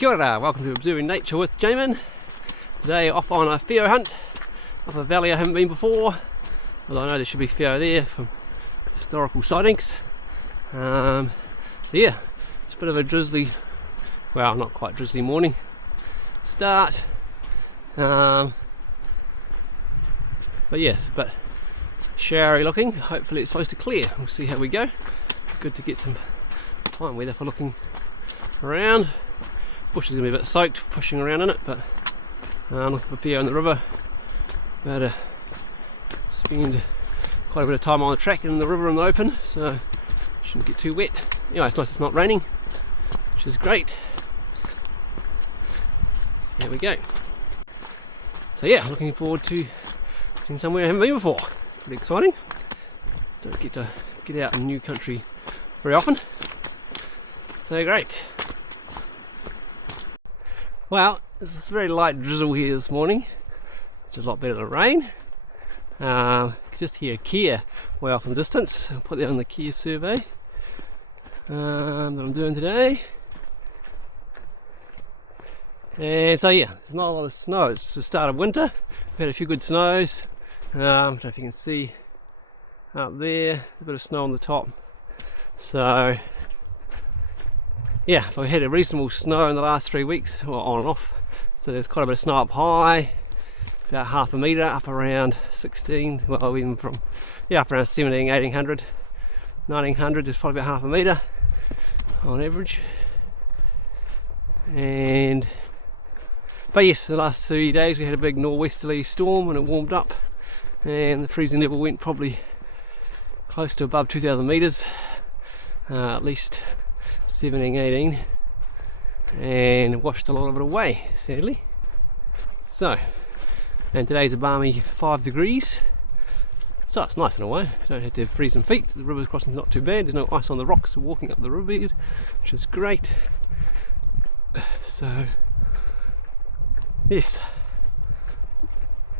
Kia ora, welcome to Observing Nature with Jamin. Today off on a Whio hunt up a valley I haven't been before, although I know there should be Whio there from historical sightings. So yeah, it's a bit of a drizzly, well not quite drizzly morning start, but yeah, it's a bit showery looking. Hopefully it's supposed to clear, we'll see how we go. Good to get some fine weather for looking around. Bush is going to be a bit soaked pushing around in it, but I'm looking for Whio in the river. About to spend quite a bit of time on the track and in the river in the open, so shouldn't get too wet. Anyway, it's nice it's not raining, which is great. There we go. So yeah, looking forward to seeing somewhere I haven't been before. Pretty exciting. Don't get to get out in new country very often. So great. Well, there's this very light drizzle here this morning, which is a lot better than rain. Just hear Kia way off in the distance. I'll put that on the Kia survey that I'm doing today. And so yeah, there's not a lot of snow. It's the start of winter. We've had a few good snows. I don't know if you can see up there, a bit of snow on the top. So yeah, I've had a reasonable snow in the last 3 weeks, well, on and off. So there's quite a bit of snow up high, about half a metre, up around 16, well even from, up around 17, 1800, 1900, there's probably about half a metre on average. But yes, the last 3 days we had a big norwesterly storm and it warmed up, and the freezing level went probably close to above 2,000 metres, at least 17, 18, and washed a lot of it away, sadly. So, and today's a balmy 5 degrees, so it's nice in a way. You don't have to have freezing feet. The river crossing's not too bad. There's no ice on the rocks walking up the river bed, which is great. So, yes,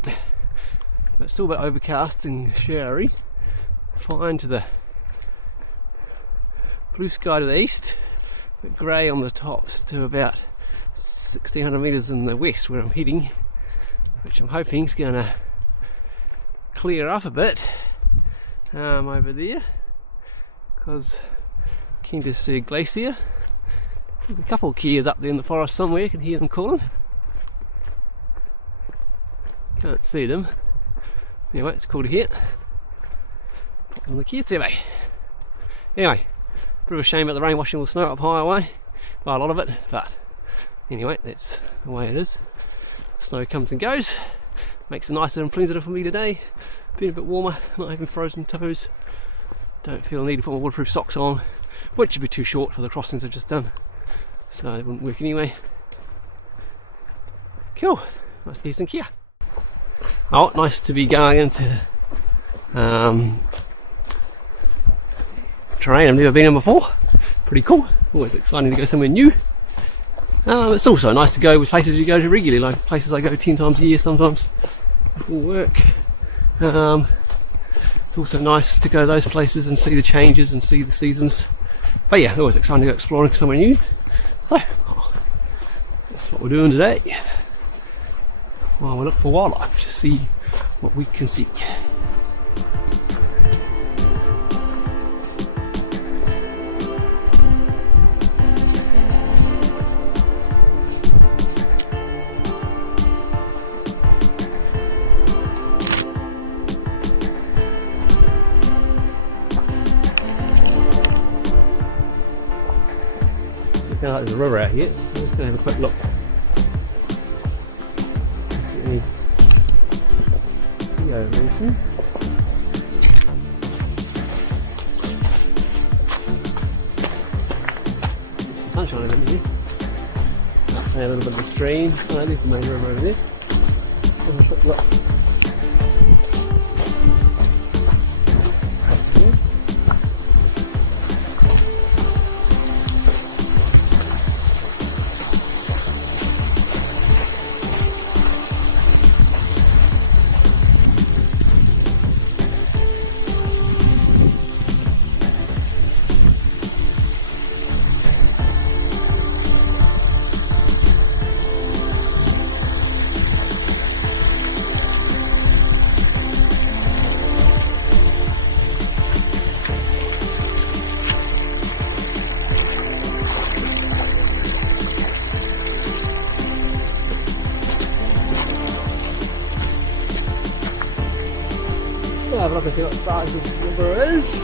but it's still a bit overcast and showery. Fine to the blue sky to the east, but grey on the tops to about 1600 metres in the west where I'm heading, which I'm hoping is going to clear up a bit over there, because keen to see a glacier. There's a couple of kias up there in the forest somewhere, you can hear them calling. Can't see them. Anyway, it's cool to hear. Pop on the kia survey. Anyway, bit of a shame about the rain washing all the snow up high away. Well, a lot of it, but anyway, that's the way it is. The snow comes and goes. Makes it nicer and pleasanter for me today. Being a bit warmer, not having frozen toes. Don't feel the need to put my waterproof socks on, which would be too short for the crossings I've just done. So it wouldn't work anyway. Cool, nice to hear some Kia. Oh, nice to be going into terrain I've never been in before. Pretty cool. Always exciting to go somewhere new. It's also nice to go with places you go to regularly, like places I go 10 times a year sometimes for work. It's also nice to go to those places and see the changes and see the seasons. But yeah, always exciting to go exploring somewhere new. So that's what we're doing today. While we look for wildlife to see what we can see. Looking like there's a river out here. I'm just going to have a quick look. Any Whio racing. There's some sunshine over here. And a little bit of a stream. Oh, there's the main river over there. Have a quick look. have a look and see what size this river is.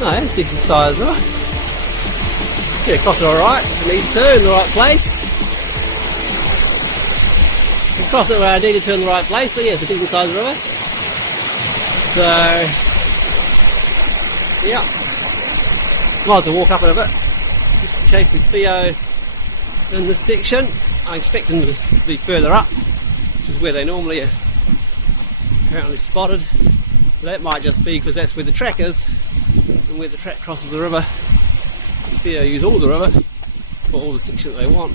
Oh, yeah, it's decent size, right? Get across it alright, if I need to, in the right place. Cross it where I needed to in the right place, but yeah, it's a decent sized river. So, yeah. Might as well walk up it a bit, just in case there's Whio in this section. I expect them to be further up, which is where they normally are apparently spotted. So that might just be because that's where the track is, and where the track crosses the river. Whio use all the river for all the section that they want.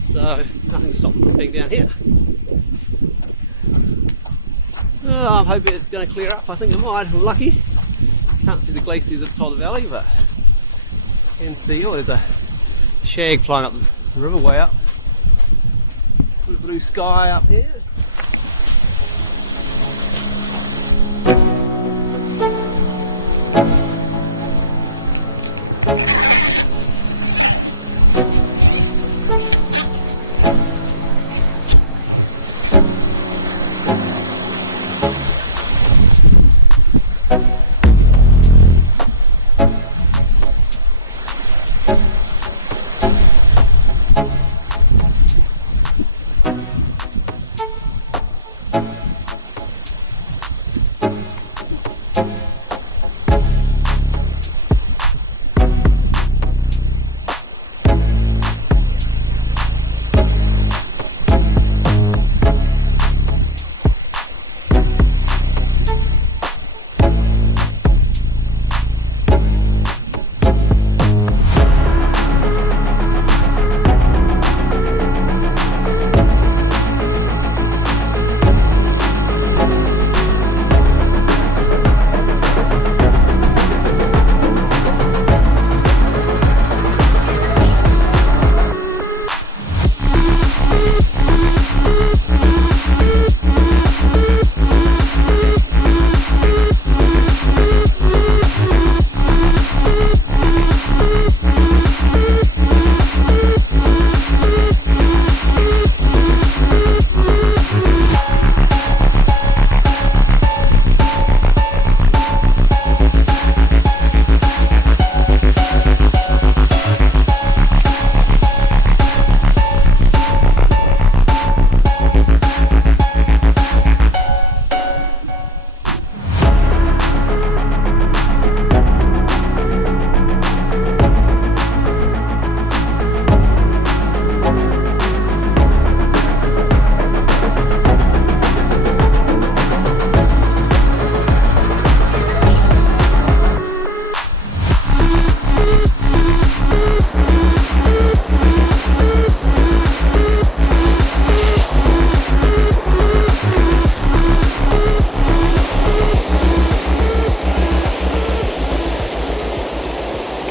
So nothing to stop them from being down here. Oh, I'm hoping it's going to clear up. I think it might. I'm lucky. Can't see the glaciers at the top of the valley, but you can see, oh, there's a shag flying up the river way up. Blue sky up here.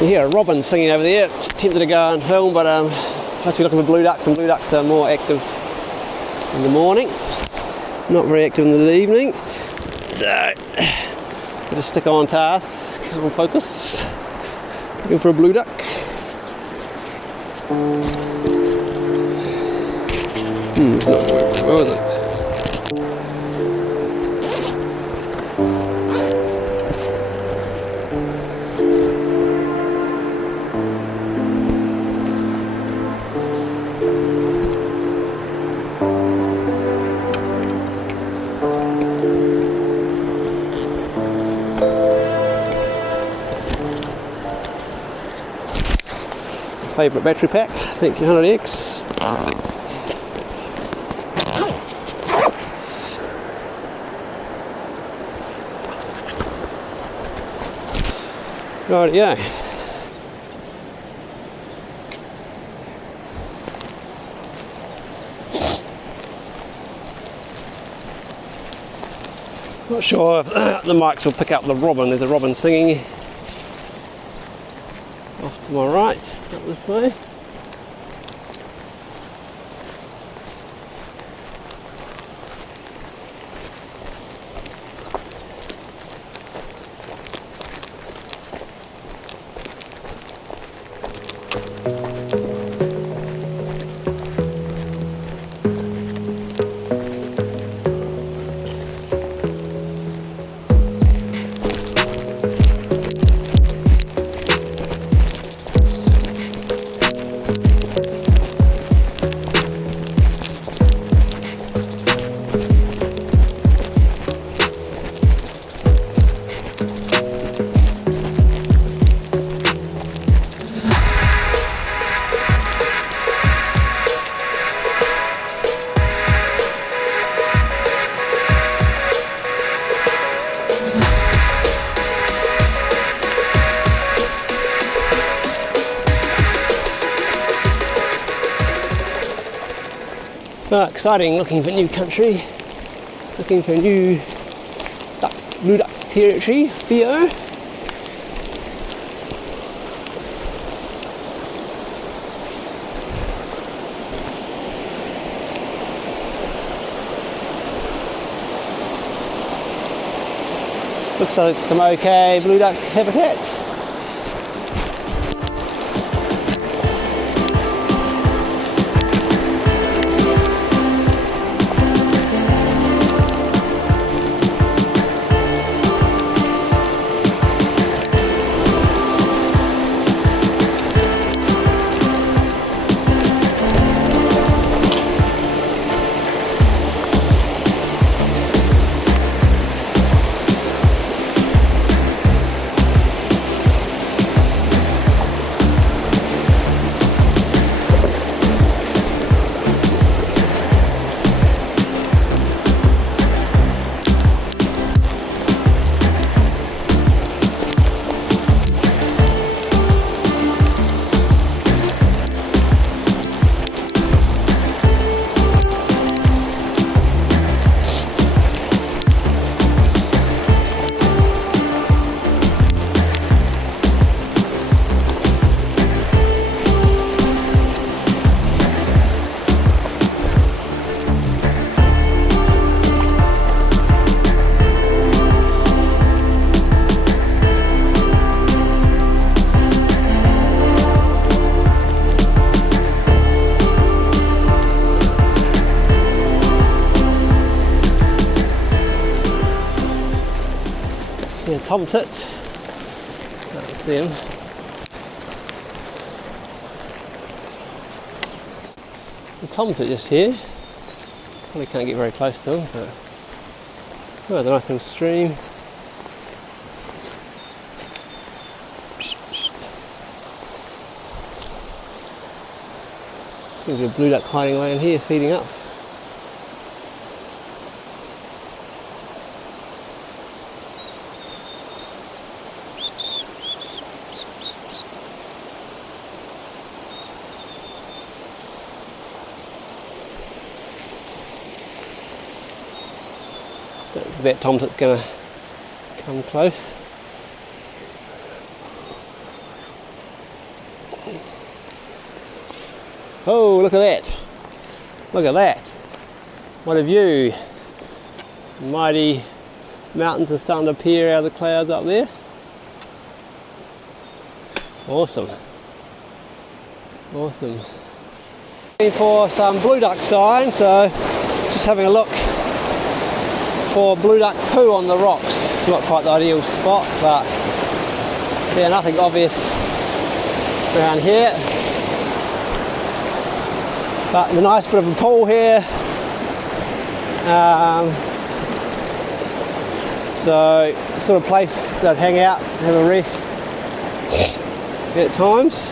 You hear a robin singing over there. Tempted to go and film, but supposed to be looking for blue ducks, and blue ducks are more active in the morning, not very active in the evening. So, gotta stick on task, on focus, looking for a blue duck. It's not working, where was it? Favourite battery pack, thank you 100X. Rightio. Not sure if the mics will pick up the robin. There's a robin singing off to my right, up this way. Exciting, looking for new country, looking for new blue duck territory, Whio. Looks like some okay blue duck habitat. Yeah, tomtits. That's them. The toms are just here. Probably can't get very close to them, but oh, the nice little stream. There's a blue duck hiding away in here, feeding up. That tomtit's going to come close. Oh, look at that! Look at that! What a view! Mighty mountains are starting to appear out of the clouds up there. Awesome! Awesome! For some blue duck sign, so just having a look for blue duck poo on the rocks. It's not quite the ideal spot, but yeah, nothing obvious around here. But a nice bit of a pool here. So sort of place that hang out, have a rest at times.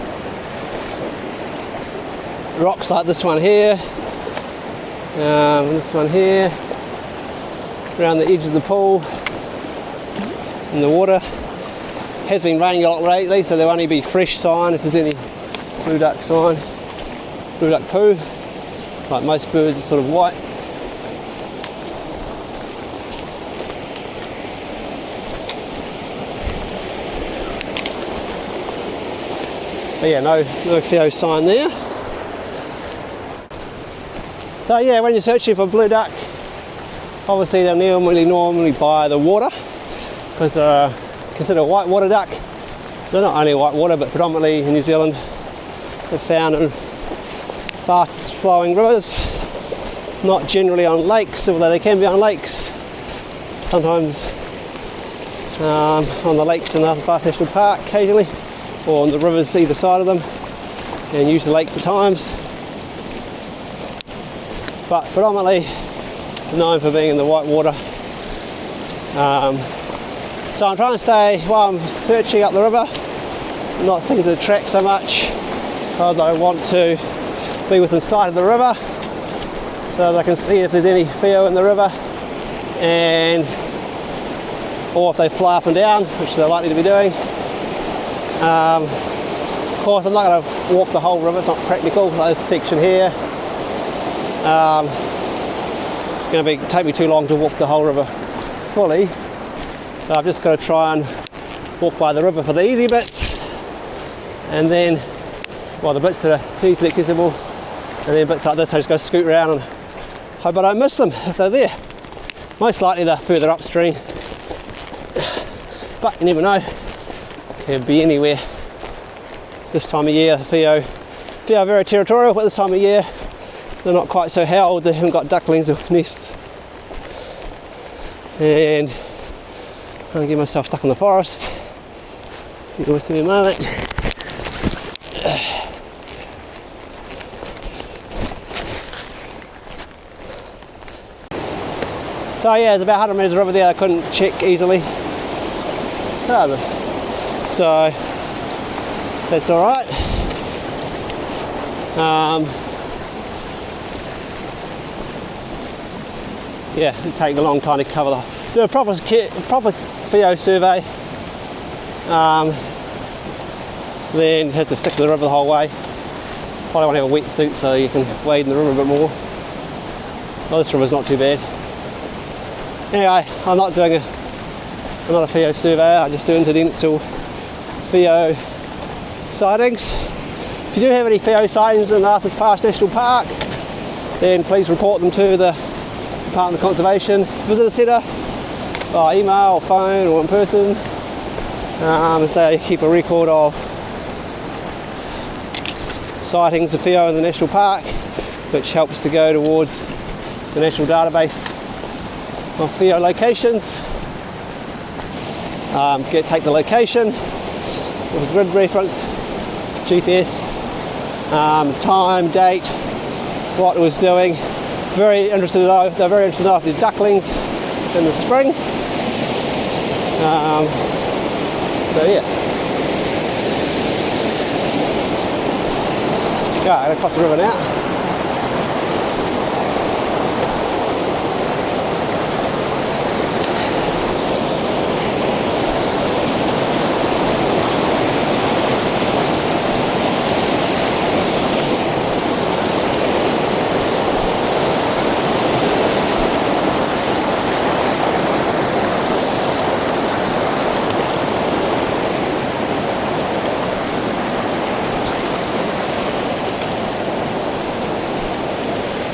Rocks like this one here, this one here, around the edge of the pool, in the water. Has been raining a lot lately, so there'll only be fresh sign if there's any blue duck sign, blue duck poo. Like most birds, it's sort of white. But yeah, no Whio sign there. So yeah, when you're searching for blue duck, obviously they're normally by the water, because they're considered white water duck. They're not only white water, but predominantly in New Zealand they're found in fast flowing rivers, not generally on lakes, although they can be on lakes. Sometimes on the lakes in Arthur Park National Park occasionally, or on the rivers either side of them, and use the lakes at times. But predominantly known for being in the white water. So I'm trying to stay, while I'm searching up the river, not sticking to the track so much, because I want to be within sight of the river so that I can see if there's any Whio in the river, and or if they fly up and down, which they're likely to be doing. Of course, I'm not going to walk the whole river, it's not practical. There's a section here, It's going to take me too long to walk the whole river fully, so I've just got to try and walk by the river for the easy bits, and then, well, the bits that are easily accessible, and then bits like this I just go scoot around and hope I don't miss them if they're there. Most likely they're further upstream, but you never know, could be anywhere. This time of year, Whio are very territorial, but this time of year they're not quite so howled. They haven't got ducklings or nests. And I'll get myself stuck in the forest. Bear with me a moment. So yeah, there's about 100 metres of river there I couldn't check easily. So that's alright. Yeah, it'll take a long time to cover do a proper Whio survey. Then have to stick to the river the whole way. Probably want to have a wetsuit so you can wade in the river a bit more. Well, this river's not too bad. Anyway, I'm not a Whio surveyor, I just do incidental Whio sightings. If you do have any Whio sightings in Arthur's Pass National Park, then please report them to the Department of Conservation Visitor Centre by email, phone or in person, as they keep a record of sightings of Whio in the National Park, which helps to go towards the national database of Whio locations. Take the location with a grid reference, GPS, time, date, what it was doing. Very interested to know. They're very interested to know if there's ducklings in the spring. So yeah. Yeah, I'm gonna cross the river now.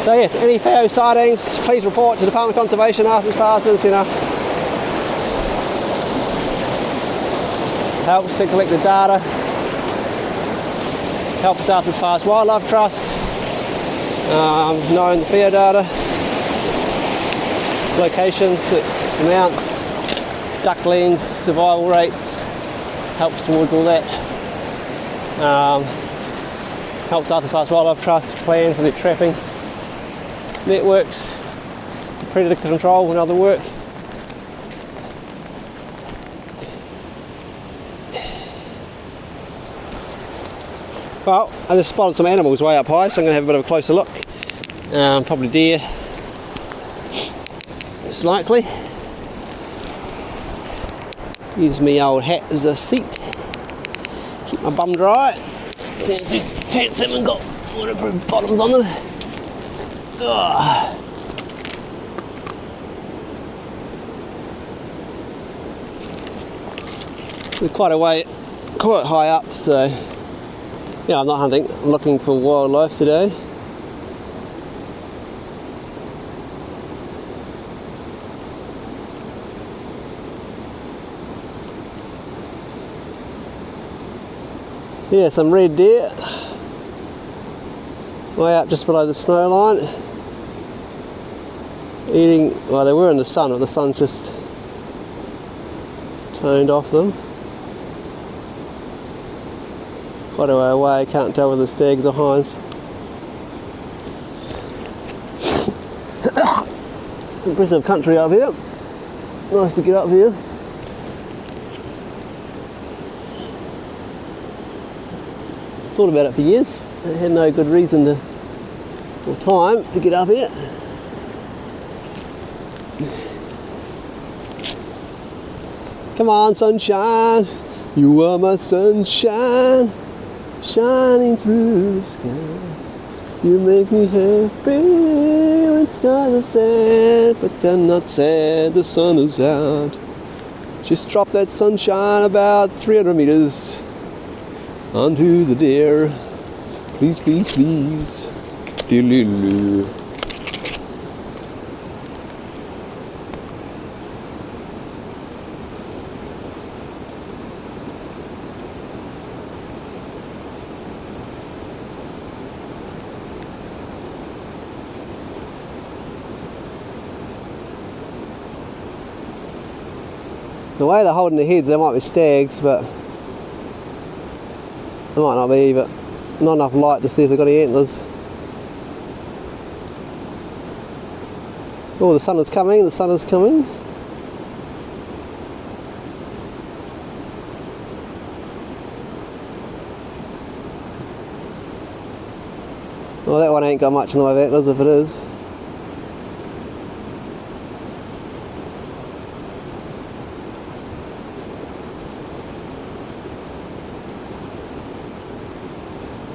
So yes, any Whio sightings, please report to the Department of Conservation, Arthur's Pass Visitor Centre. Helps to collect the data. Helps Arthur's Pass Wildlife Trust, knowing the Whio data, locations, amounts, ducklings, survival rates, helps towards all that. Helps Arthur's Pass Wildlife Trust plan for their trapping networks, predator control and other work. Well, I just spotted some animals way up high, so I'm going to have a bit of a closer look. Probably deer, it's likely. Use my old hat as a seat, keep my bum dry. Since these pants haven't got waterproof bottoms on them. Ugh. We're quite high up, so yeah, I'm not hunting, I'm looking for wildlife today. Yeah, some red deer way up just below the snow line. Eating, well, they were in the sun, but the sun's just toned off them. It's quite a way away, can't tell whether stags or hinds. It's impressive country up here. Nice to get up here. Thought about it for years. I had no good reason or time to get up here. Come on, sunshine, you are my sunshine, shining through the sky. You make me happy when skies are sad, but they're not sad, the sun is out. Just drop that sunshine about 300 meters onto the deer. Please, please, please. Doo-doo-doo. The way they're holding their heads, there might be stags, but there might not be, but not enough light to see if they've got any antlers. Oh, the sun is coming, the sun is coming. Well, that one ain't got much in the way of antlers if it is.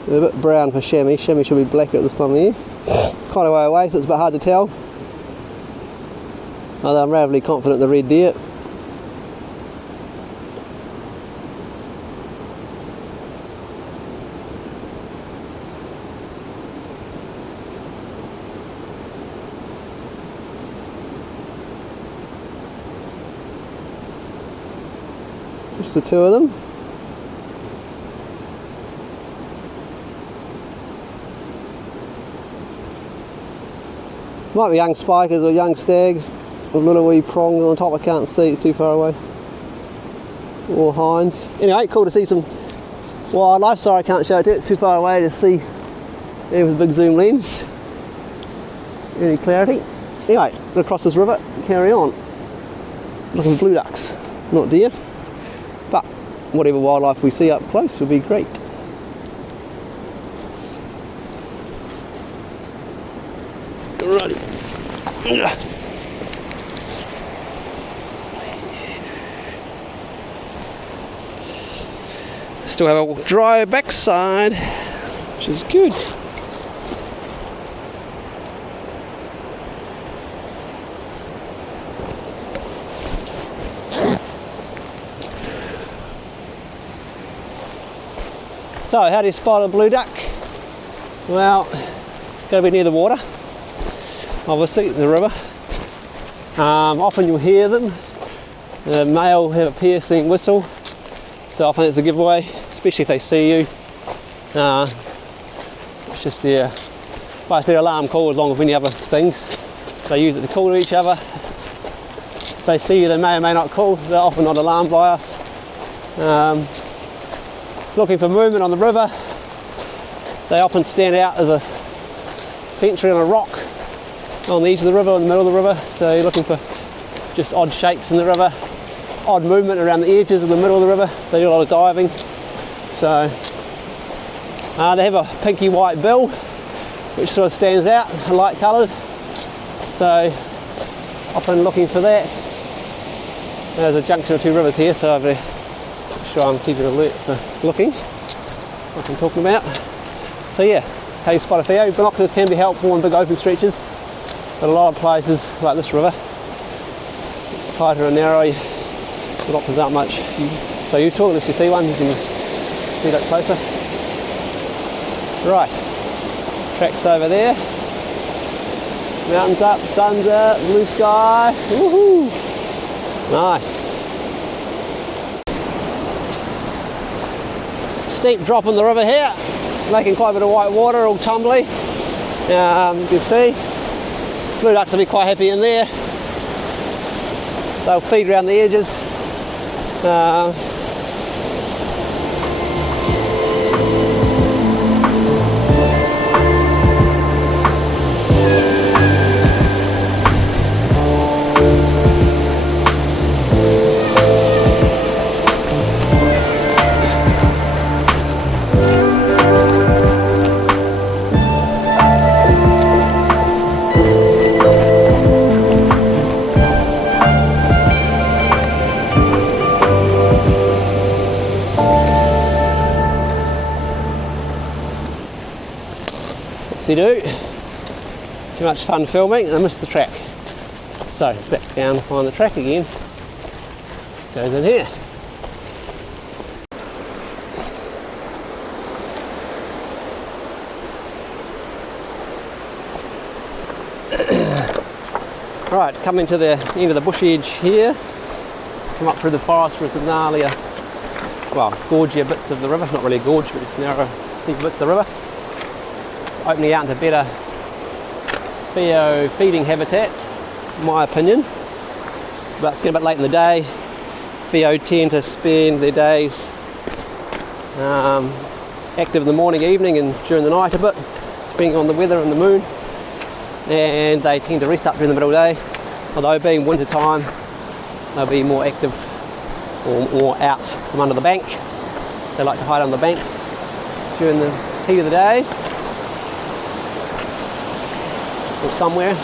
They're a bit brown for chamois. Chamois should be blacker at this time of year. Quite a way away, so it's a bit hard to tell. Although I'm relatively confident the red deer. Just the two of them. Might be young spikers or young stags with little wee prongs on top. I can't see, it's too far away. Or hinds. Anyway, cool to see some wildlife. Sorry I can't show it to you, it's too far away to see even with a big zoom lens. Any clarity. Anyway, we'll cross this river and carry on. Looking for blue ducks, not deer. But whatever wildlife we see up close will be great. Alrighty. Still have a dry backside, which is good. So, how do you spot a blue duck? Well, got to be near the water. Obviously, the river. Often you'll hear them. The male have a piercing whistle, so often it's a giveaway, especially if they see you. It's just their alarm call, as long as any other things. They use it to call to each other. If they see you, they may or may not call. They're often not alarmed by us. Looking for movement on the river. They often stand out as a sentry on a rock on the edge of the river, in the middle of the river, so you're looking for just odd shapes in the river, odd movement around the edges of the middle of the river. They do a lot of diving, so they have a pinky white bill which sort of stands out, light coloured, so often looking for that. There's a junction of two rivers here, so I'll make sure I'm keeping alert for looking, what I'm talking about. So yeah, how you spot a Whio. Binoculars can be helpful on big open stretches. But a lot of places, like this river, it's tighter and narrow, binoculars aren't much so useful unless you see one, you can see that closer. Right, tracks over there, mountains up, sun's out, blue sky, woohoo! Nice. Steep drop in the river here, making quite a bit of white water, all tumbly. You can see. Blue ducks will be quite happy in there. They'll feed around the edges. whoopsie-doo. Too much fun filming and I missed the track. So back down to find the track again. Goes in here. Right, coming to the end of the bush edge here. Come up through the forest with the gnarlier, well, gorgier bits of the river. Not really a gorge, but it's narrow, steep bits of the river. It's opening out into better Whio feeding habitat, in my opinion. But it's getting a bit late in the day. Whio tend to spend their days active in the morning, evening, and during the night a bit, depending on the weather and the moon. And they tend to rest up during the middle of the day, although being winter time they'll be more active or more out from under the bank. They like to hide on the bank during the heat of the day or somewhere.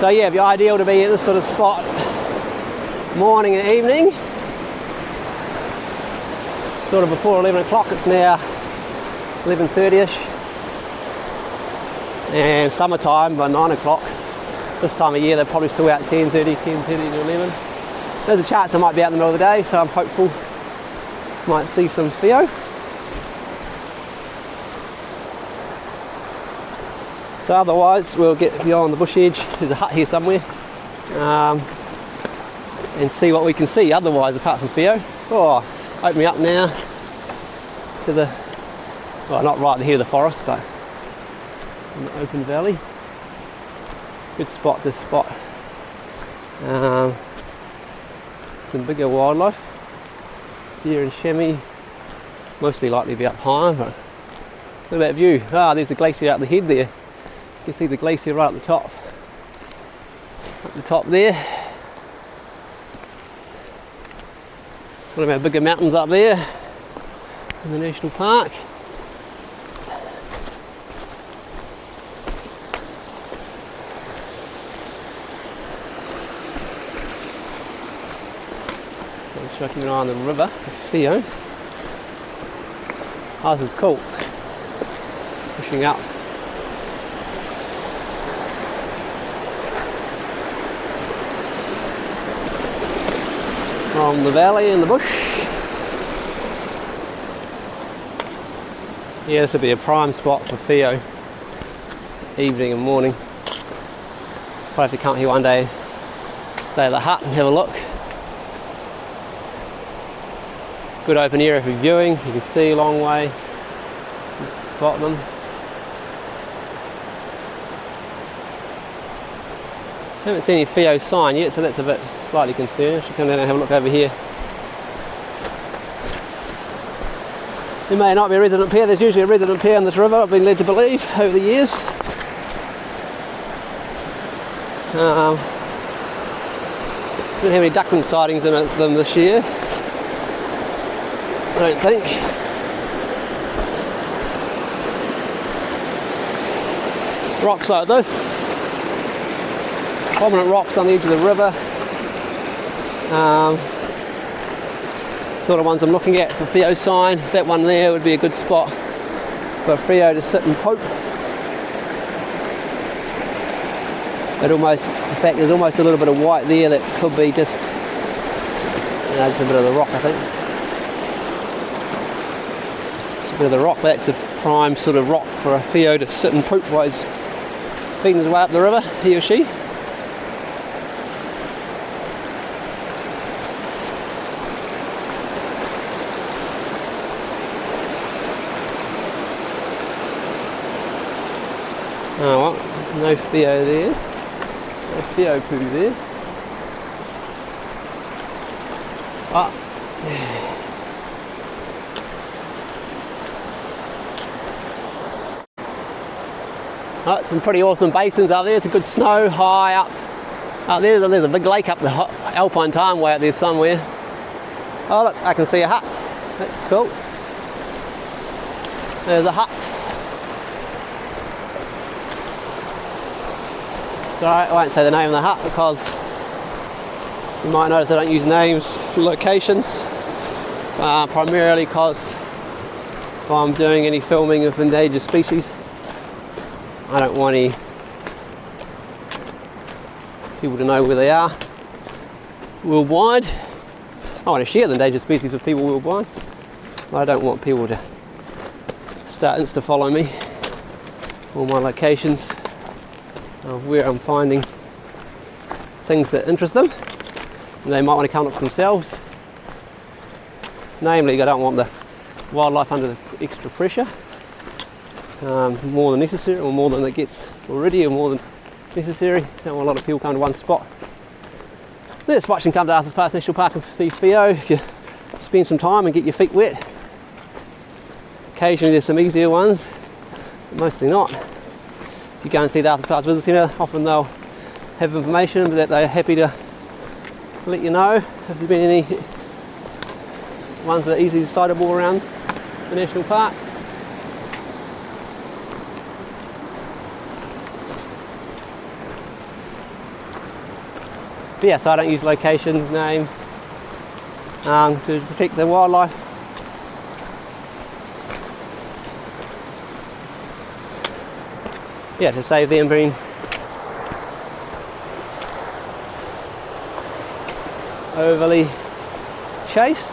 So yeah, it'd be ideal to be at this sort of spot morning and evening. Sort of before 11 o'clock, it's now 11:30ish. And summertime by 9 o'clock. This time of year they're probably still out 10:30 to 11. There's a chance I might be out in the middle of the day, so I'm hopeful might see some Whio. So otherwise we'll get beyond the bush edge, there's a hut here somewhere, and see what we can see otherwise apart from Whio. Oh, opening up now to the, well, not right here the forest, but in the open valley. Good spot to spot some bigger wildlife. Deer and chamois, mostly likely to be up high, but look at that view. Ah, there's the glacier up the head there. You can see the glacier right at the top. Up the top there. It's one of our bigger mountains up there in the national park. I'm keeping an eye on the river, the Whio. Oh, this is cool. Pushing up. From the valley and the bush. Yeah, this would be a prime spot for Whio, evening and morning. Probably if you come here one day, stay at the hut and have a look. It's a good open area for viewing, you can see a long way, you can spot them. I haven't seen any Whio sign yet, so that's a bit slightly concerning. I should come down and have a look over here. There may not be a resident pair. There's usually a resident pair on this river, I've been led to believe, over the years. Didn't have any duckling sightings in them this year, I don't think. Rocks like this. Prominent rocks on the edge of the river. Sort of ones I'm looking at for Whio sign. That one there would be a good spot for Whio to sit and poke. It almost, in fact, there's almost a little bit of white there that could be just, you know, just a bit of the rock, I think. Just a bit of the rock. That's the prime sort of rock for a Whio to sit and poop while he's feeding his way up the river, he or she. Oh well, no Whio there, no Whio poo there. Ah. Oh, some pretty awesome basins out there. It's a good snow high up there. There's a big lake up the Alpine Tarn way out there somewhere. Oh look, I can see a hut. That's cool. There's a hut. alright, I won't say the name of the hut because you might notice I don't use names, locations, primarily because if I'm doing any filming of endangered species, I don't want any people to know where they are worldwide. I want to share the endangered species with people worldwide. I don't want people to start insta follow me, all my locations of where I'm finding things that interest them. And they might want to come up themselves. Namely, I don't want the wildlife under the extra pressure, more than necessary, or more than it gets already, or more than necessary. Don't want a lot of people coming to one spot. Let's watch them come to Arthur's Pass National Park and see Whio if you spend some time and get your feet wet. Occasionally there's some easier ones, but mostly not. If you go and see the Arthur's Pass Visitor Centre, often they'll have information that they're happy to let you know if there's been any ones that are easily decidable around the national park. But yeah, so I don't use locations, names, to protect the wildlife. Yeah, to save them being overly chased.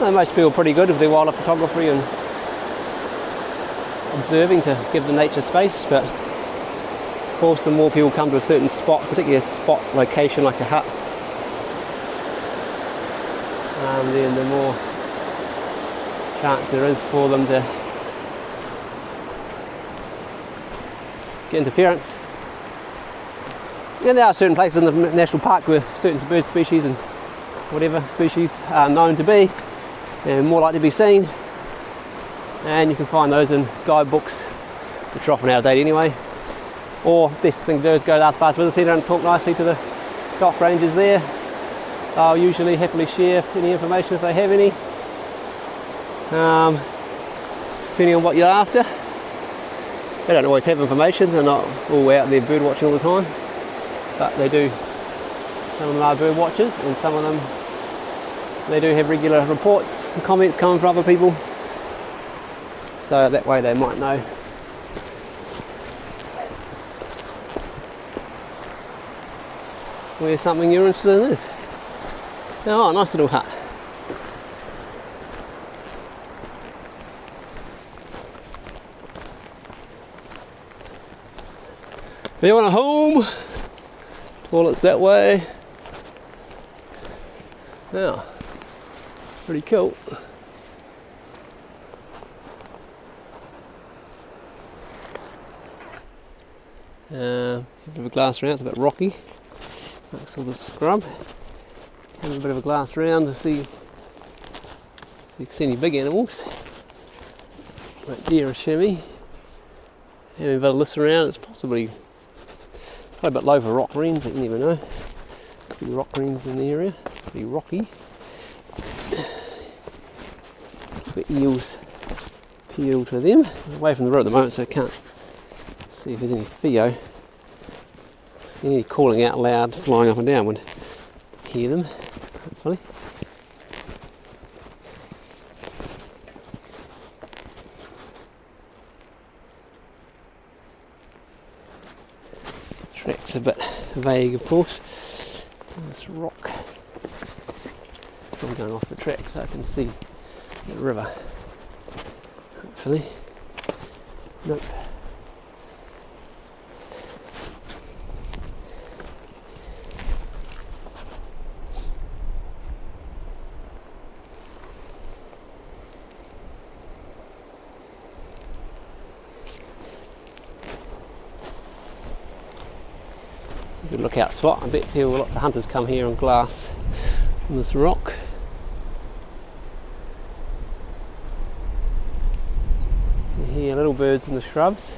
Well, most people are pretty good with their wildlife photography and observing to give the nature space, but of course the more people come to a certain spot, particularly a spot location like a hut, then the more chance there is for them to get interference. And there are certain places in the national park where certain bird species and whatever species are known to be and more likely to be seen, and you can find those in guidebooks, which are often out of date anyway. Or best thing to do is go to the Arthur's Pass Visitor Centre and talk nicely to the golf rangers there. They'll usually happily share any information if they have any, depending on what you're after. They don't always have information, they're not all out there bird watching all the time, but they do. Some of them are bird watchers, and some of them, they do have regular reports and comments coming from other people, so that way they might know. Where something you're interested in is. Oh, nice little hut. If you want a home, toilets that way. Now, pretty cool. A bit of a glass around, it's a bit rocky. That's all the scrub. Have a bit of a glass around to see if you can see any big animals. Like deer or chamois. Having a bit of listen around, it's probably a bit low for rock greens, but you never know. Could be rock greens in the area. Could be rocky. But eels appeal to them. I'm away from the road at the moment, so I can't see if there's any Whio. Any calling out loud, flying up and down would hear them, hopefully. Track's a bit vague, of course. This rock. I'm going off the track so I can see the river. Hopefully. Nope. Good lookout spot. I bet people, lots of hunters come here on glass on this rock. You hear little birds in the shrubs.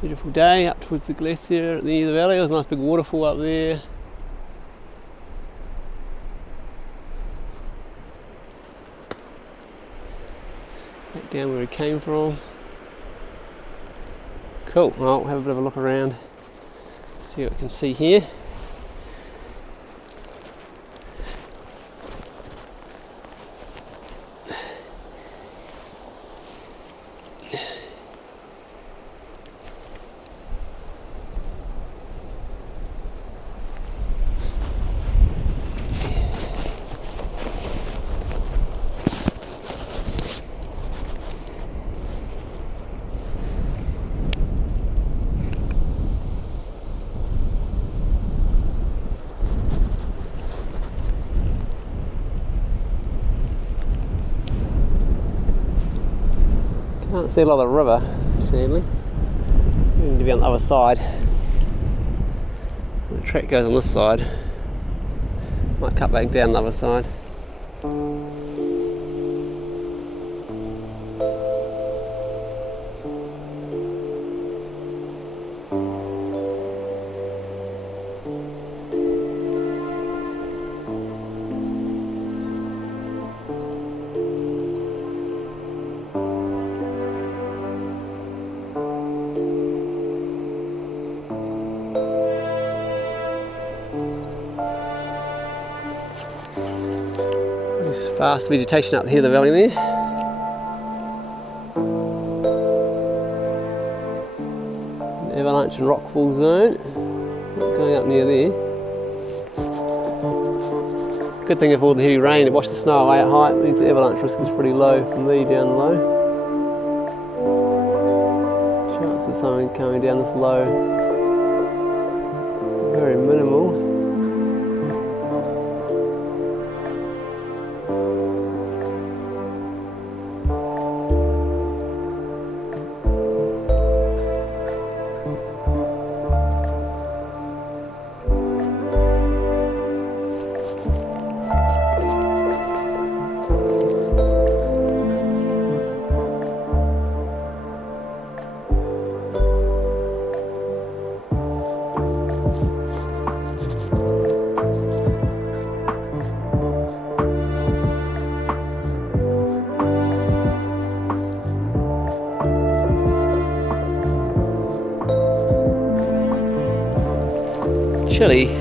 Beautiful day up towards the glacier at the end of the valley. There's a nice big waterfall up there. Back down where he came from. Cool, well, I'll have a bit of a look around, see what we can see here. Can't see a lot of the river, sadly. We need to be on the other side. The track goes on this side. Might cut back down the other side. Fast vegetation up here, the valley there. An avalanche and rockfall zone. Not going up near there. Good thing if all the heavy rain to wash the snow away at height means the avalanche risk is pretty low from there down low. Chance of something coming down this low, very minimal. Chilly.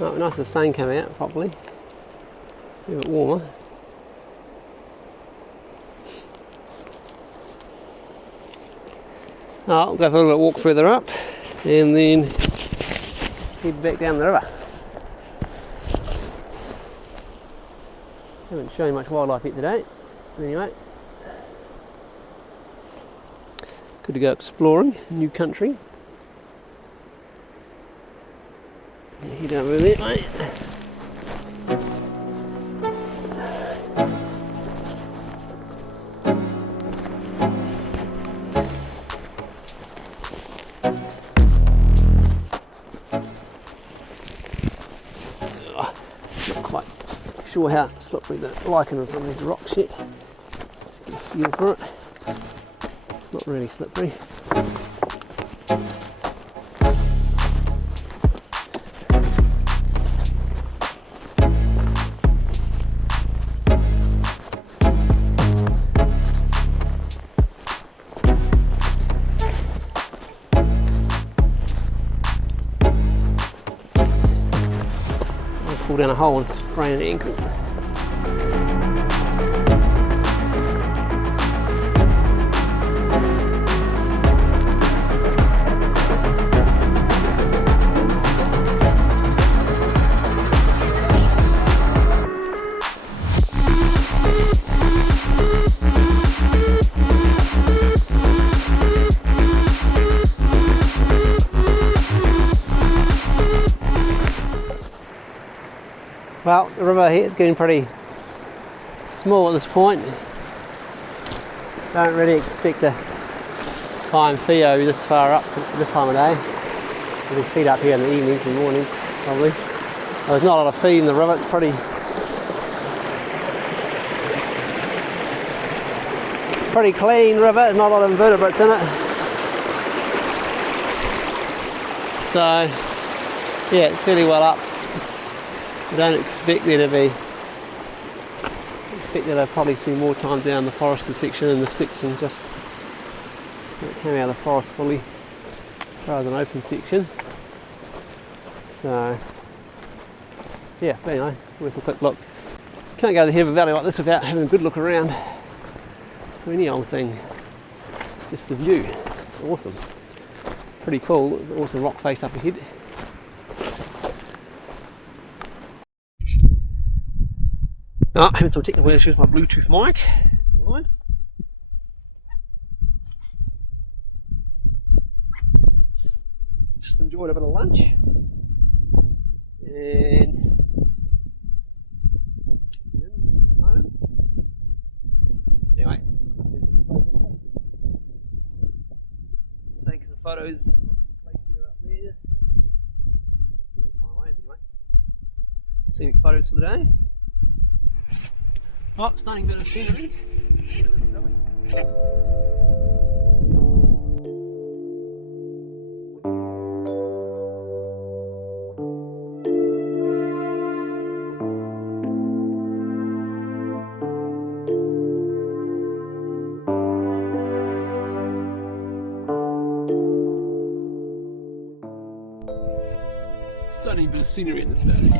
Oh, nice the sun came out properly. A bit warmer. Oh, I'll go for a little walk further up and then head back down the river. Haven't shown much wildlife yet today. Anyway, good to go exploring new country. Head over there, mate. Not quite sure how slippery the lichen is on these rocks yet. Just get a feel for it. It's not really slippery. Fall down a hole and sprain an ankle. Well, the river here is getting pretty small at this point. Don't really expect to find Whio this far up this time of day. We'll feed up here in the evenings and mornings probably. There's not a lot of feed in the river, it's pretty clean river, not a lot of invertebrates in it. So yeah, it's fairly well up. I don't expect there to be, they'll probably spend more time down the forested section in the sticks and just came out of the forest fully as far as an open section. So yeah, but anyway, worth a quick look. Can't go to the head of a valley like this without having a good look around to any old thing. It's just the view, it's awesome. Pretty cool, there's an awesome rock face up ahead. Oh, having some technical issues with my Bluetooth mic. Just enjoyed a bit of lunch. And home. Anyway, just taking some photos of the place here up there. Scenic photos for the day. Oh, stunning bit of scenery. Stunning bit of scenery in this valley.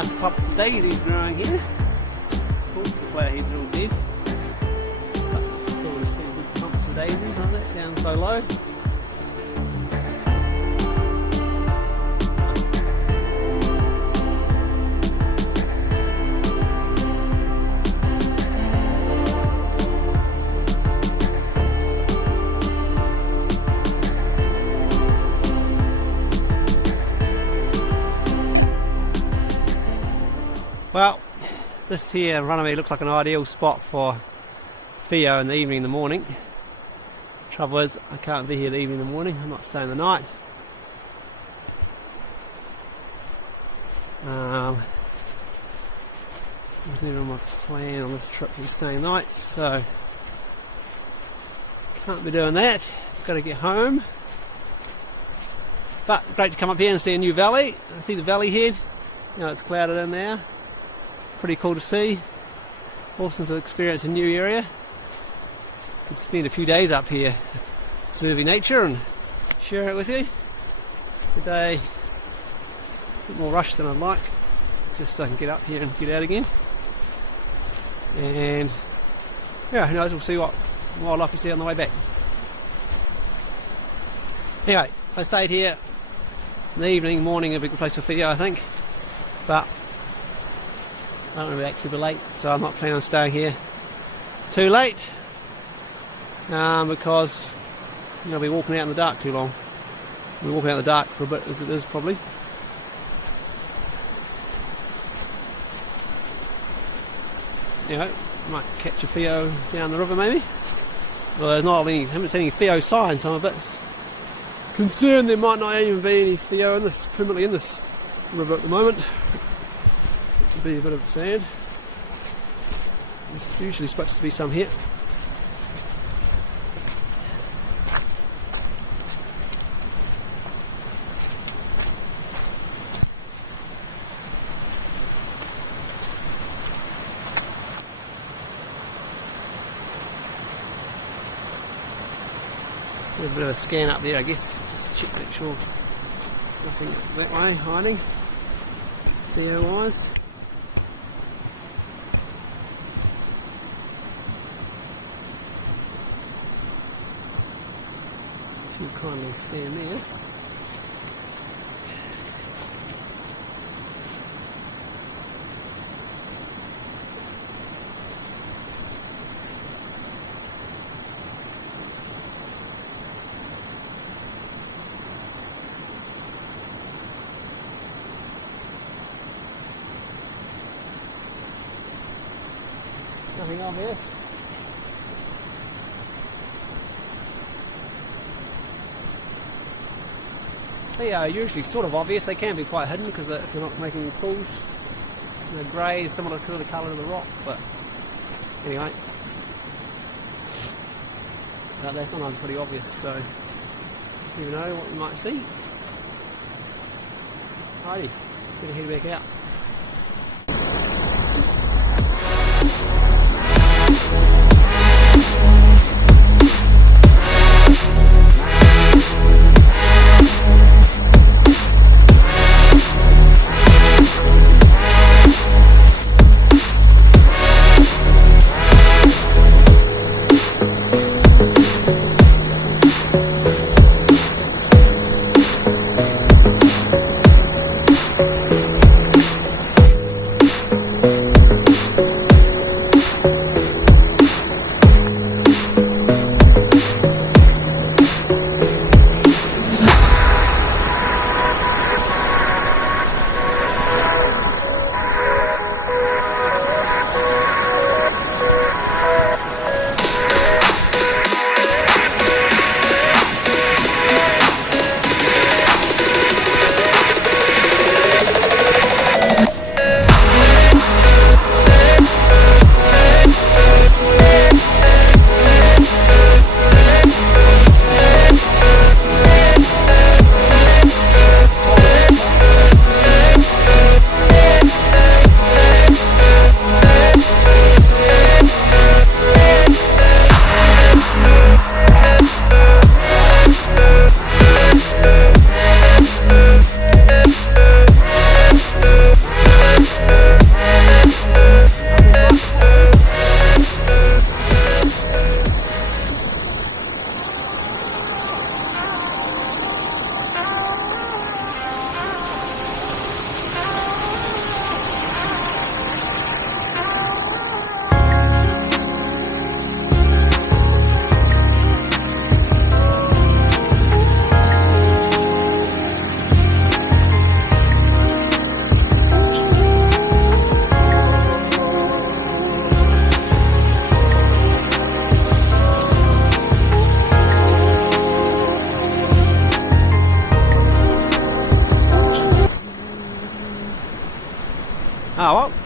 Nice clump of daisies growing here. Of course, the flower heads are all dead. But it's cool to see big clumps of daisies, aren't they? Down so low. Well, this here in front of me looks like an ideal spot for Whio in the evening and the morning. Trouble is, I can't be here the evening and the morning, I'm not staying the night. There's never on my plan on this trip to be staying night, so can't be doing that. Got to get home. But great to come up here and see a new valley. See the valley head. You know, it's clouded in there. Pretty cool to see. Awesome to experience a new area. Could spend a few days up here observing nature and share it with you. Today, a bit more rush than I'd like, just so I can get up here and get out again. And yeah, who knows, we'll see what wildlife we see on the way back. Anyway, I stayed here in the evening, morning, a big place for Whio, I think. But I don't want to actually be late, so I'm not planning on staying here too late, because I'll be walking out in the dark too long. I'll be walking out in the dark for a bit as it is probably. You know, might catch a Whio down the river maybe. Well, there's not any, I haven't seen any Whio signs, so I'm a bit concerned there might not even be any Whio permanently in this river at the moment. Be a bit of sand. There's usually supposed to be some here. A bit of a scan up there, I guess. Just check, make sure nothing that way hiding. Whio wise. You kindly stand there. Nothing obvious. They are usually sort of obvious. They can be quite hidden because if they're not making pools. The grey is similar to the colour of the rock, but anyway. But they're sometimes pretty obvious, so you never know what you might see. Alrighty, gonna head back out.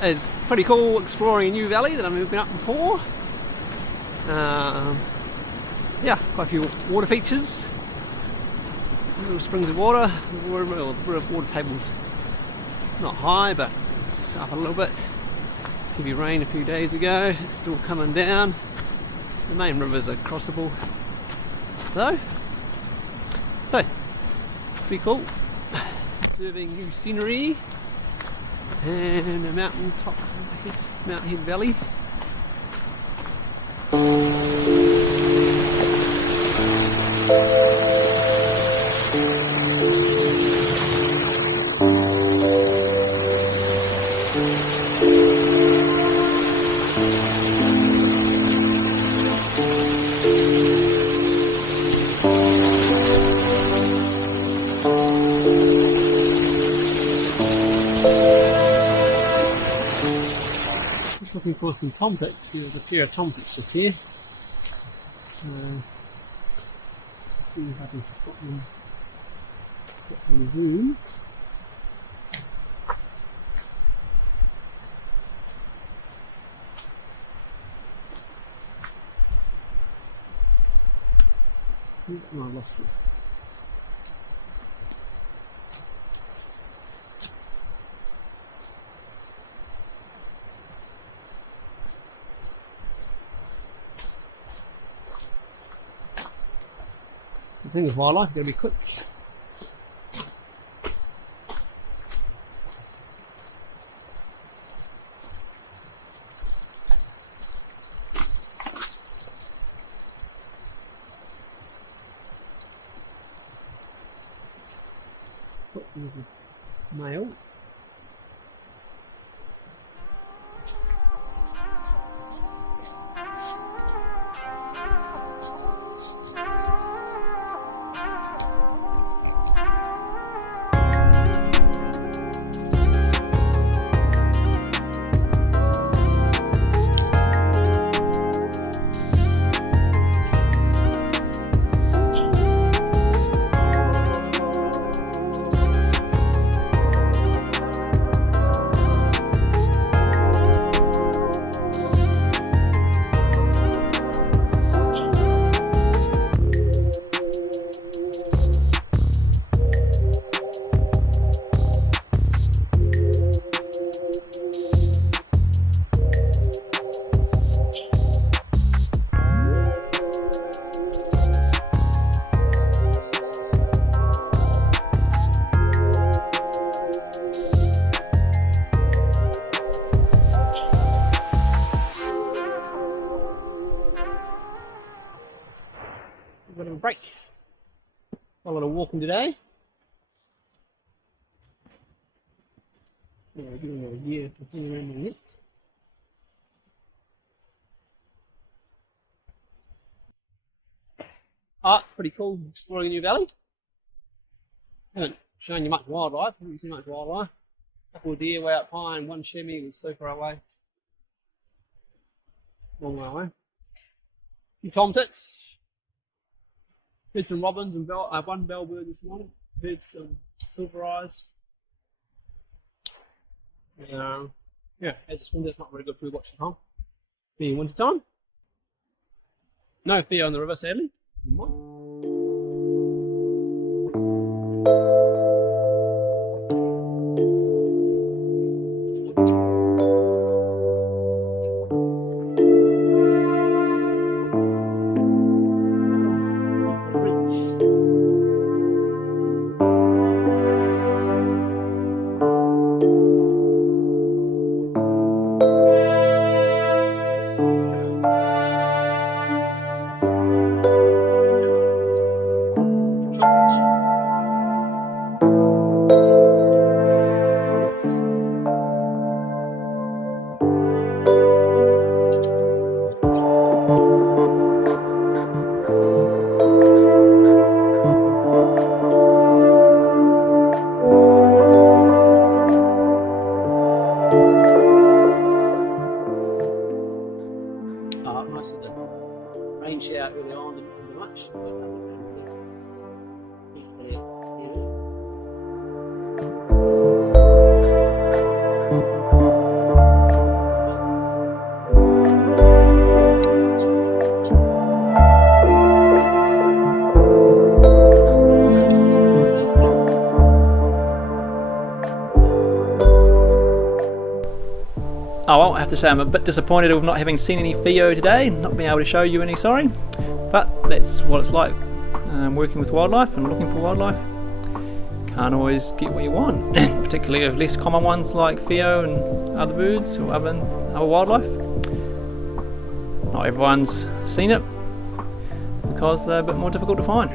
it's pretty cool exploring a new valley that I've never been up before. Yeah, quite a few water features, little springs of water. The water table's not high, but it's up a little bit. Heavy rain a few days ago, it's still coming down. The main rivers are crossable though, so pretty cool. Observing new scenery and a mountain top, Mount Head Valley. Looking for some tomtits. There's a pair of tomtits just here. So, let's see if I can spot them. Get them zoom. No, I lost it. The thing with wildlife, you've got to be quick. Male. A bit of a break. A lot of walking today. Yeah, giving it a year to hang around my neck. Pretty cool exploring a new valley. Haven't shown you much wildlife, haven't seen much wildlife. A couple of deer way up high and one chamois was so far away. Long way away. A few tomtits. Heard some robins and one bellbird this morning. Heard some silver eyes. Yeah, as it's winter, it's not very good for watching time. Being winter time. No fear on the river, sadly. Nice that the rain shower early on didn't do much. But while. I have to say I'm a bit disappointed of not having seen any Whio today, not being able to show you any, sorry. But that's what it's like working with wildlife and looking for wildlife. Can't always get what you want, particularly of less common ones like Whio and other birds or other wildlife. Not everyone's seen it because they're a bit more difficult to find.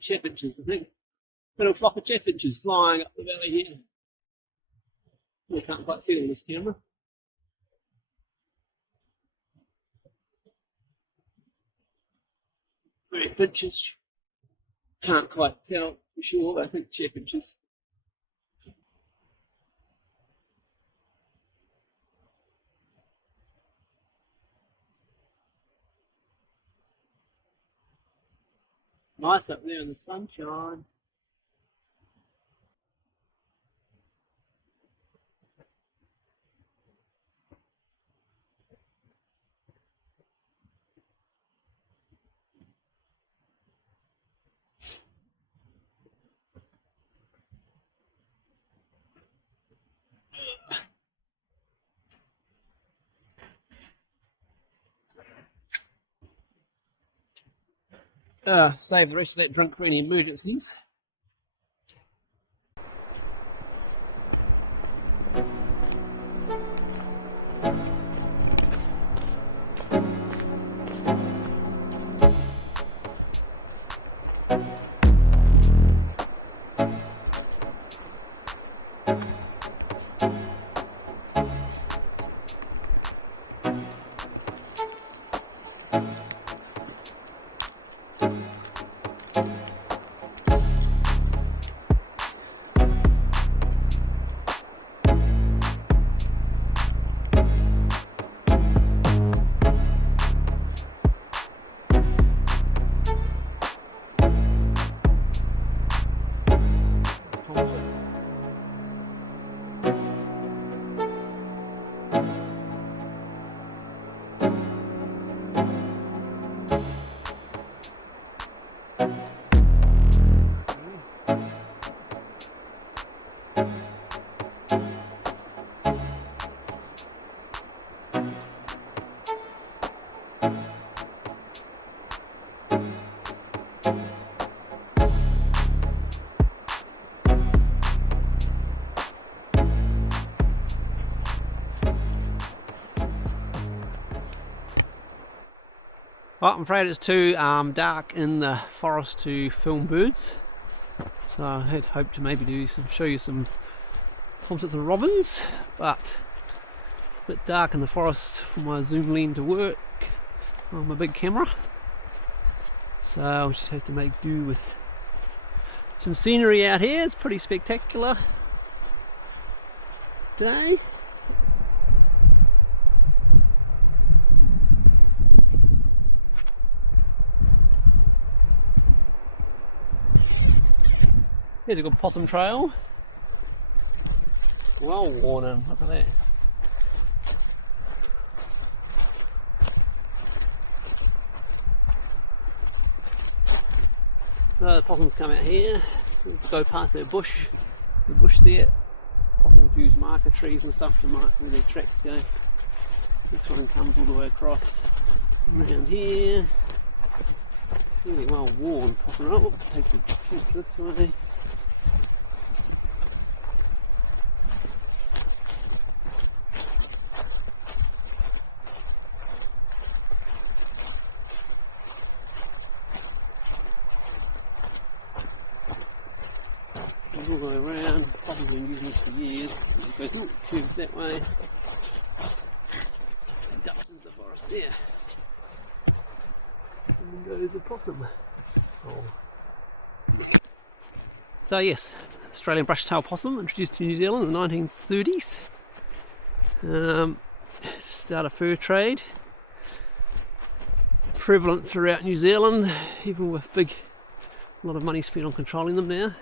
Chaffinches, I think. Little flock of chaffinches flying up the valley here. You can't quite see them on this camera. Great finches. Can't quite tell for sure, but I think chaffinches. Nice up there in the sunshine. Save the rest of that drink for any emergencies. Well, I'm afraid it's too dark in the forest to film birds, so I had hoped to maybe show you some tomtits and robins, but it's a bit dark in the forest for my zoom lens to work on my big camera, so I'll just have to make do with some scenery out here. It's pretty spectacular day. Here's a good possum trail. Well worn in, look at that. So the possums come out here, go past the bush there. Possums use marker trees and stuff to mark where their tracks go. This one comes all the way across around here. Really well worn possum. Oh, takes a chunk this way. All the way around. Possum's been using this for years. It goes curves that way. Ducks into the forest there. And then goes the possum. Oh. So yes, Australian brush-tailed possum, introduced to New Zealand in the 1930s. Start a fur trade. Prevalent throughout New Zealand, even with a lot of money spent on controlling them now.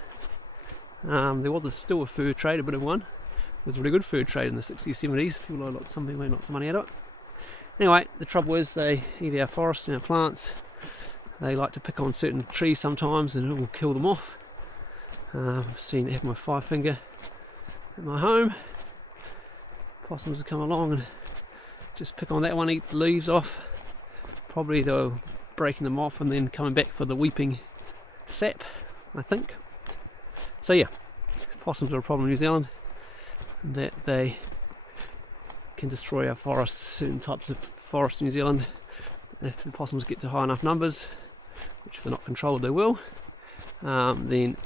There was still a fur trade, a bit of one, was a really good fur trade in the 60s, 70s. Some people made lots of money out of it. Anyway, the trouble is they eat our forests and our plants. They like to pick on certain trees sometimes and it will kill them off. I've seen it happen with five finger at my home. Possums will come along and just pick on that one, eat the leaves off. Probably they were breaking them off and then coming back for the weeping sap, I think. So yeah, possums are a problem in New Zealand, that they can destroy our forests, certain types of forests in New Zealand. If the possums get to high enough numbers, which if they're not controlled they will, then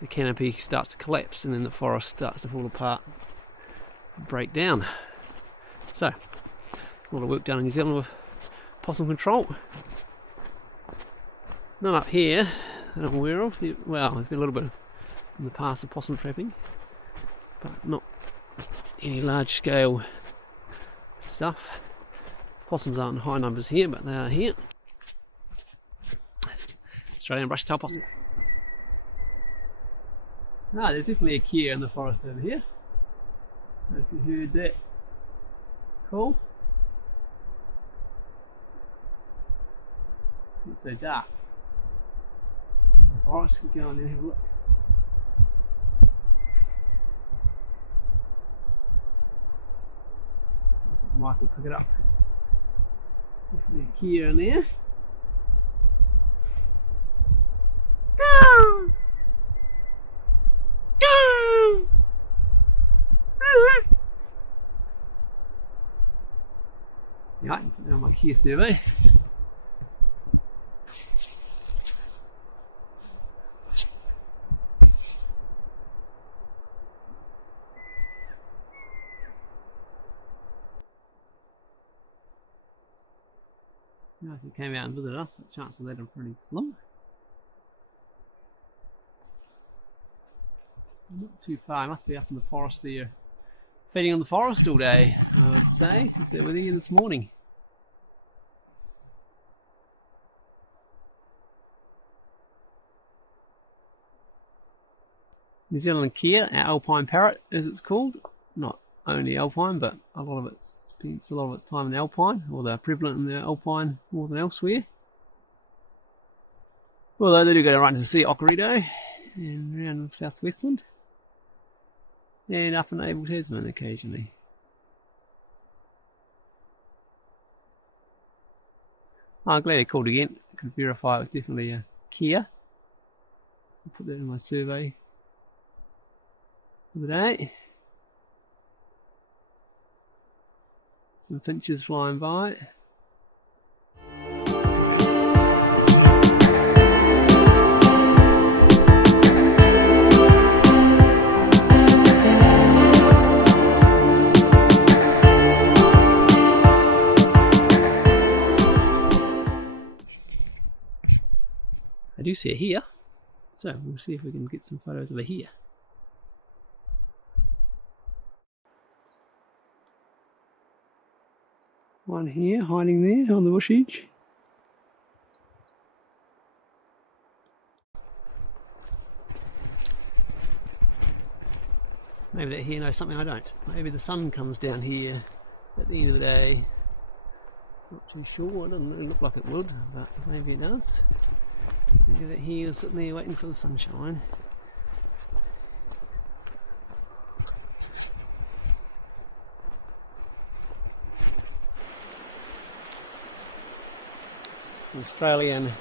the canopy starts to collapse and then the forest starts to fall apart and break down. So, a lot of work done in New Zealand with possum control. None up here that I'm aware of. Well, there's been a little bit in the past of possum trapping, but not any large scale stuff. Possums aren't in high numbers here, but they are here. Australian brush-tail possum. No, there's definitely a kia in the forest over here. If you heard that call. It's so dark. The forest, could go on there and have a look. Mike will pick it up. Definitely a kia in there. Yeah, I can put that on my kia survey. Now, if they came out and visited us, the chances of that are pretty slim. Not too far, must be up in the forest there. Feeding on the forest all day, I would say, if they were there this morning. New Zealand kia, our alpine parrot as it's called. Not only alpine, but a lot of it spends a lot of its time in the alpine, or they're prevalent in the alpine more than elsewhere. Although they do go right into the sea, Okarito, and around southwestland. And up in Abel Tasman occasionally. I'm glad they called again. I can verify it was definitely a kia. I'll put that in my survey for the day. Some finches flying by. I do see it here, so we'll see if we can get some photos of it here. One here, hiding there on the bush edge. Maybe that here knows something I don't. Maybe the sun comes down here at the end of the day. Not too sure, it doesn't really look like it would, but maybe it does. Maybe that here is sitting there waiting for the sunshine. Australian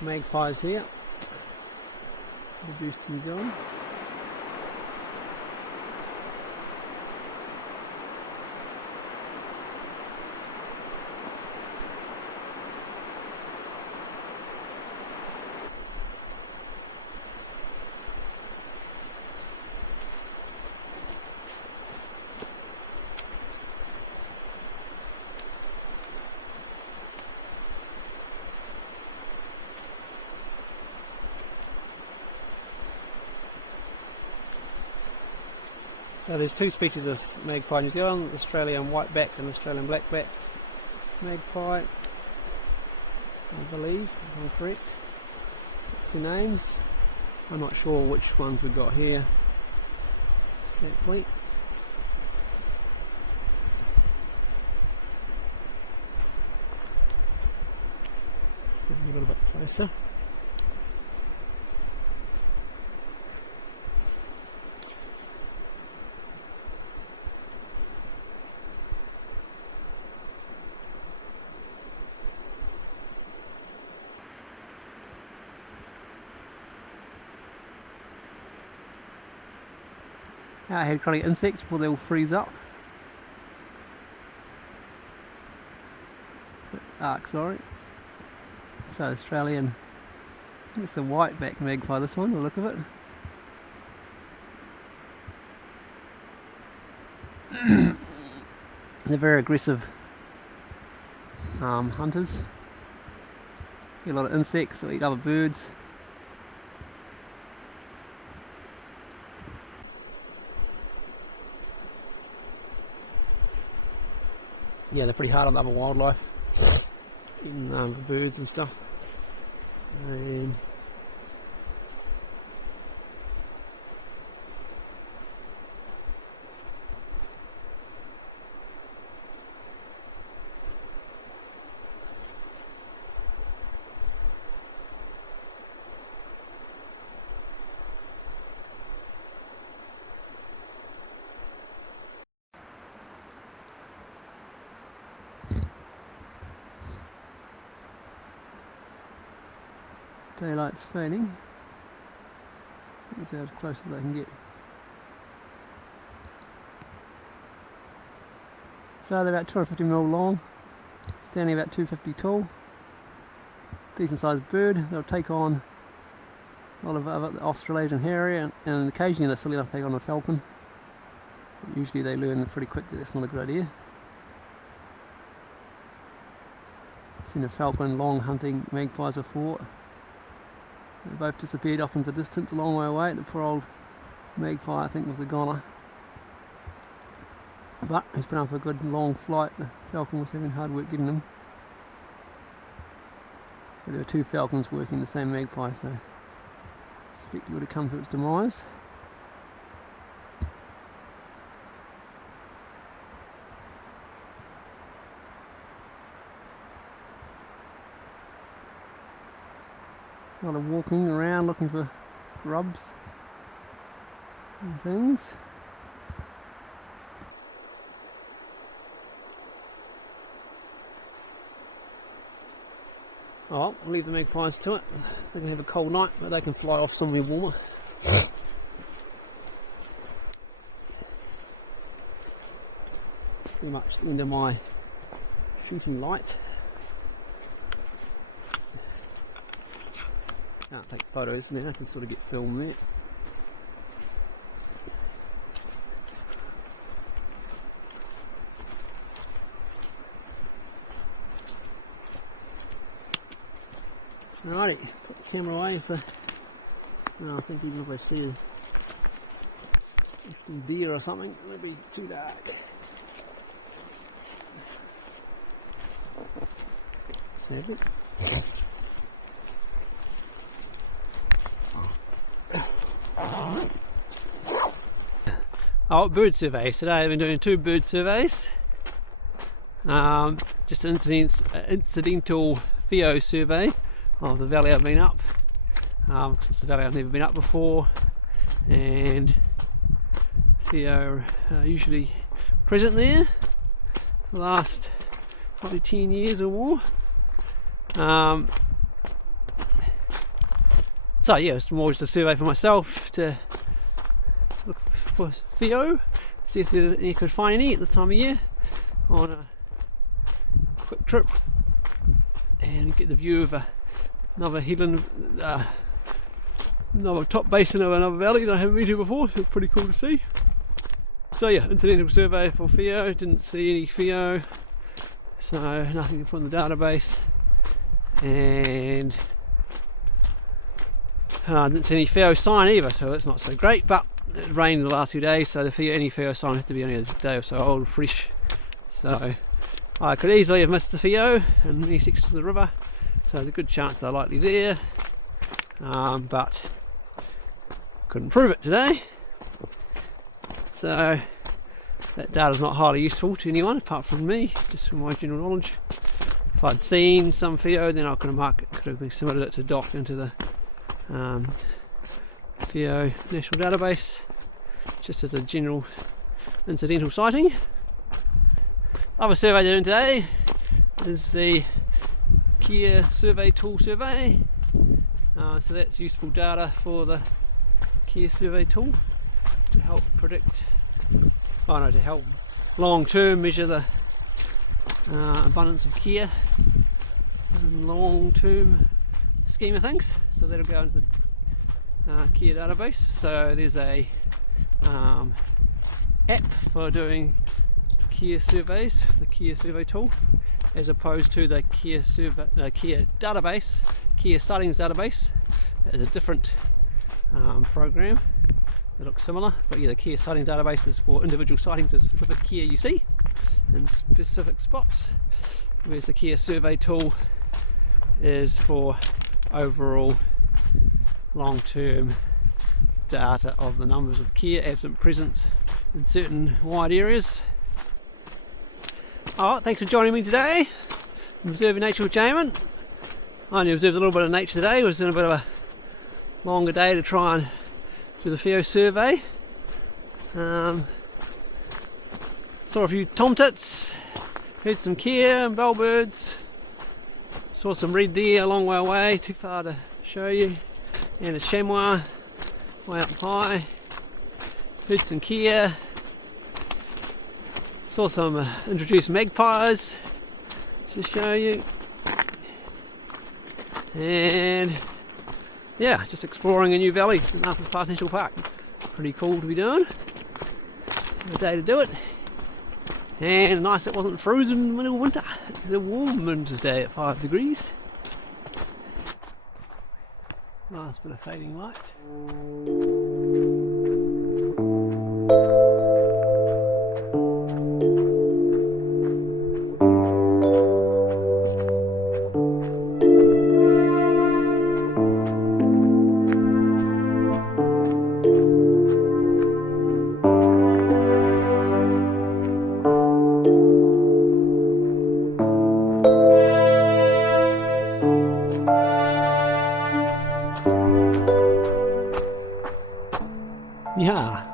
magpies here, introduced to New Zealand. So there's two species of magpie in New Zealand, Australian whiteback and Australian blackback magpie, I believe, if I'm correct. That's the names. I'm not sure which ones we've got here. that point. A little bit closer. I had trying to get insects before they all freeze up. Sorry. So Australian, I think it's a white-backed magpie, this one, the look of it. They're very aggressive hunters. Eat a lot of insects, they eat other birds. Yeah, they're pretty hard on the other wildlife, eating the birds and stuff. And daylight's fading. That's how close as I can get. So they're about 250mm long, standing about 250 tall. Decent sized bird. They'll take on a lot of other Australasian harrier, and occasionally they're silly enough to take on a falcon. Usually they learn pretty quick that that's not a good idea. I've seen a falcon long hunting magpies before. They both disappeared off into the distance a long way away. The poor old magpie, I think, was a goner. But he's been up a good long flight. The falcon was having hard work getting him. But there were two falcons working the same magpie, so I suspect it would have come to its demise. A lot of walking around looking for grubs and things. Oh, we'll leave the magpies to it. They can have a cold night, but they can fly off somewhere warmer. Pretty much the end of my shooting light. Can't take photos now, I can sort of get film there. Alrighty, put the camera away for, no, I think even if I see a deer or something, it would be too dark. Sadly. Oh, bird surveys. Today I've been doing 2 bird surveys. Just an incidental Whio survey of the valley I've been up. It's the valley I've never been up before, and Whio are usually present there for the last probably 10 years or more. So yeah, it's more just a survey for myself to look for Whio, see if you could find any at this time of year on a quick trip, and get the view of another headland, another top basin of another valley that I haven't been to before, so it's pretty cool to see. So yeah, incidental survey for Whio, didn't see any Whio, so nothing to put in the database, and didn't see any Whio sign either, so that's not so great, but it rained the last 2 days, so any Whio sign has to be only a day or so old, fresh, so I could easily have missed the Whio in many sections of the river, so there's a good chance they're likely there, but couldn't prove it today. So that data's not highly useful to anyone apart from me, just from my general knowledge. If I'd seen some Whio, then I could have been submitted it to doc into the Whio national database, just as a general incidental sighting. Other survey doing today is the Kia Survey Tool survey. So that's useful data for the Kia Survey Tool to help predict, to help long term measure the abundance of Kia in long term scheme of things. So that'll go into the Kia database. So there's a app for doing Kia surveys, the Kia Survey Tool, as opposed to the Kia database, Kia sightings database. It's a different program. It looks similar, but yeah, the Kia sightings database is for individual sightings of specific Kia you see in specific spots, whereas the Kia Survey Tool is for overall long-term data of the numbers of Kia absent presence in certain wide areas. Alright, thanks for joining me today. I'm observing nature with Jamin. I only observed a little bit of nature today. It was in a bit of a longer day to try and do the Whio survey. Saw a few tomtits, heard some Kia and bellbirds, saw some red deer a long way away, too far to show you, and a chamois way up high, heard some Kia, saw some introduced magpies to show you, and yeah, just exploring a new valley in Arthur's Pass National Park. Pretty cool to be doing. A day to do it. And nice it wasn't frozen in the middle of winter. It was a warm winter's day at 5 degrees. Nice bit of fading light. Yeah,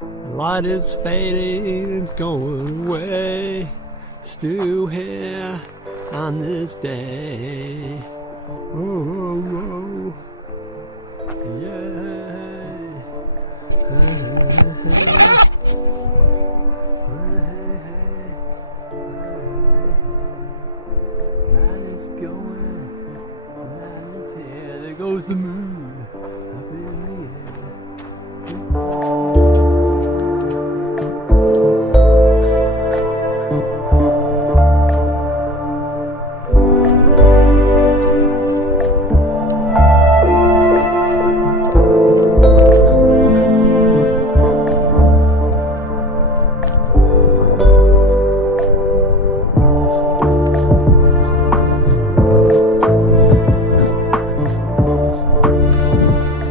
the light is fading and going away, still here on this day. Oh, yeah. Light is going, light is here, there goes the moon up in the air.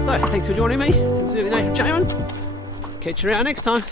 So, thanks for joining me. Observing nature with Jamin. Catch you around next time.